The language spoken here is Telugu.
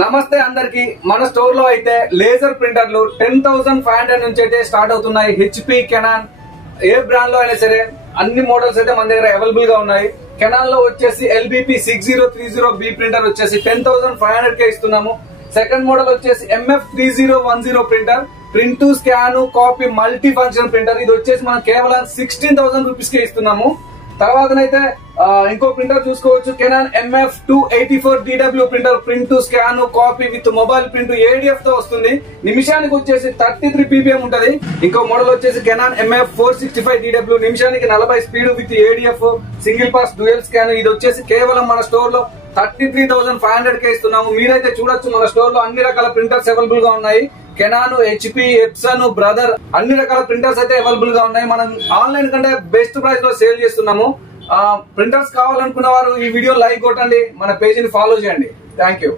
నమస్తే అందరికి. మన స్టోర్ లో అయితే లేజర్ ప్రింటర్లు 10,500 నుంచి అయితే స్టార్ట్ అవుతున్నాయి. హెచ్పి, కెనాన్, ఏ బ్రాండ్ లో అయినా సరే అన్ని మోడల్స్ అయితే మన దగ్గర అవైలబుల్ గా ఉన్నాయి. కెనాన్ లో వచ్చేసి LBP 6030B ప్రింటర్ వచ్చేసి 10,500 కే ఇస్తున్నాము. సెకండ్ మోడల్ వచ్చేసి MF 3010 printer, print to scan copy multi function printer. ఇది వచ్చేసి మనం కేవలం 16,000 రూపీస్ కే ఇస్తున్నాము. తర్వాతనైతే ఇంకో ప్రింటర్ చూసుకోవచ్చు, Canon MF 284DW printer, print to scan copy with mobile print ADF తో వస్తుంది. నిమిషానికి వచ్చేసి 33 ppm ఉంటది. ఇంకో మోడల్ వచ్చేసి కెనాన్ MF 465DW, నిమిషానికి 40 speed with ADF, single pass dual scan. ఇది వచ్చేసి కేవలం మన స్టోర్ లో 33,500 కే ఇస్తున్నాము. మీరైతే చూడొచ్చు, మన స్టోర్ లో అన్ని రకాల ప్రింటర్స్ అవైలబుల్ గా ఉన్నాయి. కెనాన్, HP, ఎప్సన్, బ్రదర్ అన్ని రకాల ప్రింటర్స్ అయితే అవైలబుల్ గా ఉన్నాయి. మనం ఆన్లైన్ కంటే బెస్ట్ ప్రైస్ లో సేల్ చేస్తున్నాము. ప్రింటర్స్ కావాలనుకున్న వారు ఈ వీడియో లైక్ కొట్టండి, మన పేజ్ ని ఫాలో చేయండి. Thank you.